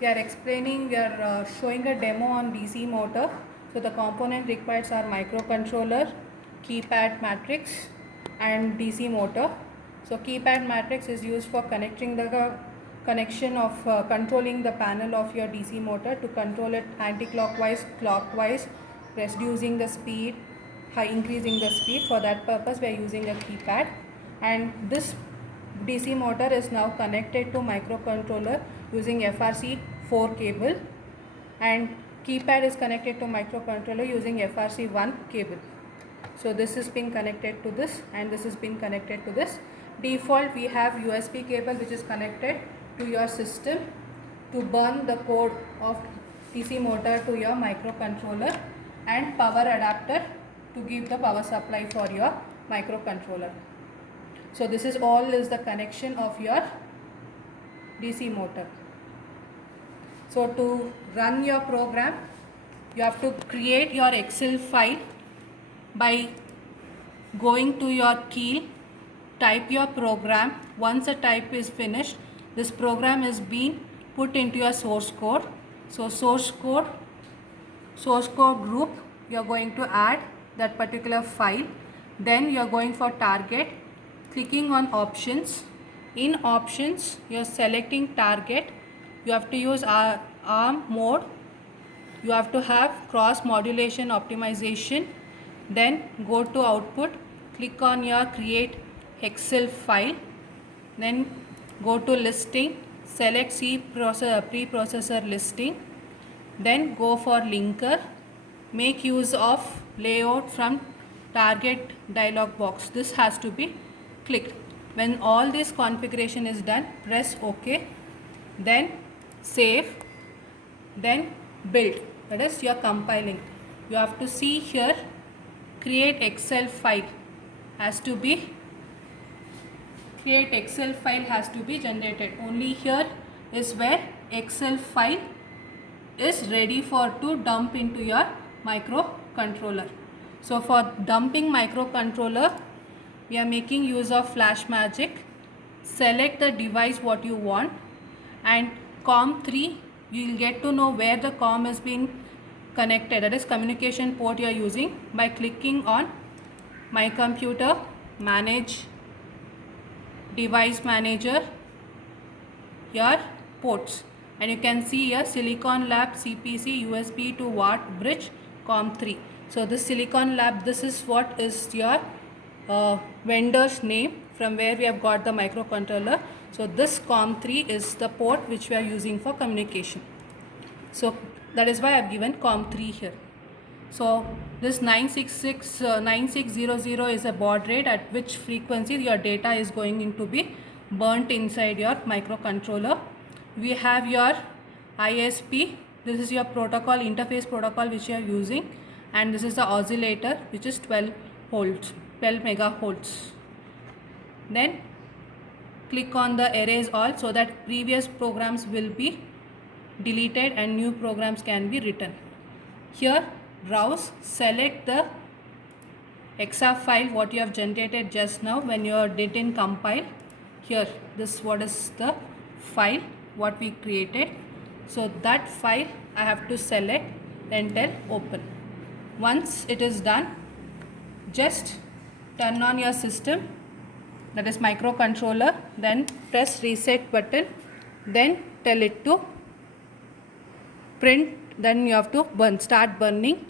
We are explaining, we are showing a demo on DC motor. So the component required are microcontroller, keypad matrix and DC motor. So keypad matrix is used for connecting the connection of controlling the panel of your DC motor to control it anti-clockwise, clockwise, reducing the speed, increasing the speed. For that purpose we are using a keypad, and this DC motor is now connected to microcontroller using FRC4 cable, and keypad is connected to microcontroller using FRC1 cable. So this is being connected to this and this is being connected to this. Default we have USB cable which is connected to your system to burn the code of DC motor to your microcontroller, and power adapter to give the power supply for your microcontroller. So this is the connection of your DC motor. So to run your program, you have to create your Excel file by going to your key, type your program. Once the type is finished, this program is being put into your source code. So source code group, you are going to add that particular file. Then you are going for target, clicking on options. In options you are selecting target. You have to use ARM mode. You have to have cross modulation optimization. Then go to output, click on your create Excel file, then go to listing, select preprocessor listing, then go for linker, make use of layout from target dialog box. This has to be clicked. When all this configuration is done, press OK, then save, then build. That is, you are compiling. You have to see here, create Excel file has to be generated. Only here is where Excel file is ready to dump into your microcontroller. So for dumping microcontroller, we are making use of FlashMagic. Select the device what you want, and COM3, you will get to know where the COM is being connected, that is communication port you are using, by clicking on My Computer, Manage, Device Manager, your ports, and you can see here Silicon Lab CPC USB to Watt Bridge COM3. So this Silicon Lab, this is what is your vendor's name from where we have got the microcontroller. So this COM3 is the port which we are using for communication. So that is why I have given COM3 here. So this 9600 is a baud rate at which frequency your data is going to be burnt inside your microcontroller. We have your ISP. This is your protocol, interface protocol which you are using, and this is the oscillator which is 12 megahertz. Then click on the erase all so that previous programs will be deleted and new programs can be written. Here browse, select the exa file what you have generated just now when you didn't compile. Here this what is the file what we created. So that file I have to select, then tell open. Once it is done, just turn on your system, that is microcontroller, then press reset button, then tell it to print, then you have to start burning.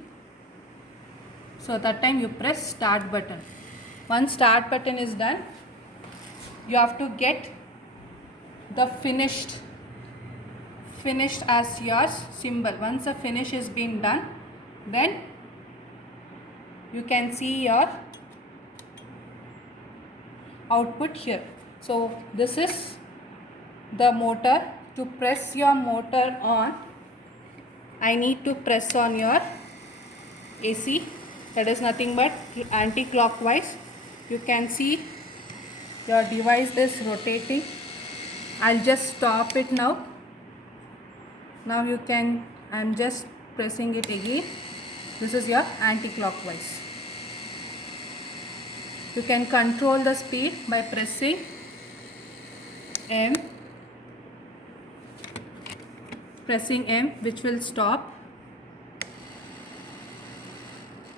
So that time you press start button. Once start button is done, you have to get the finished as your symbol. Once the finish is being done, then you can see your output here. So this is the motor. To press your motor on, I need to press on your AC, that is nothing but anti-clockwise. You can see your device is rotating. I'll just stop it now. Now you can, I'm just pressing it again. This is your anti-clockwise. You can control the speed by pressing M. pressing M, which will stop.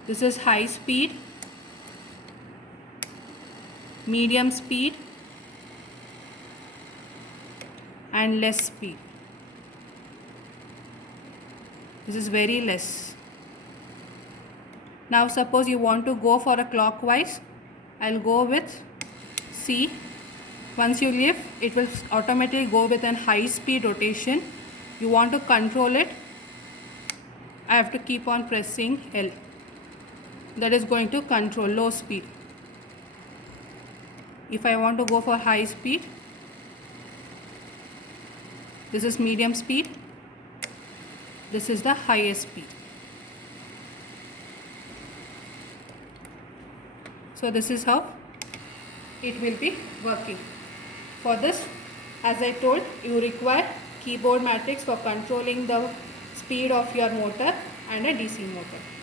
This is high speed, medium speed, and less speed. This is very less. Now suppose you want to go for a clockwise, I'll go with C. Once you lift, it will automatically go with an high speed rotation. You want to control it, I have to keep on pressing L. That is going to control low speed. If I want to go for high speed, this is medium speed, this is the highest speed. So this is how it will be working. For this, as I told, you require keyboard matrix for controlling the speed of your motor and a DC motor.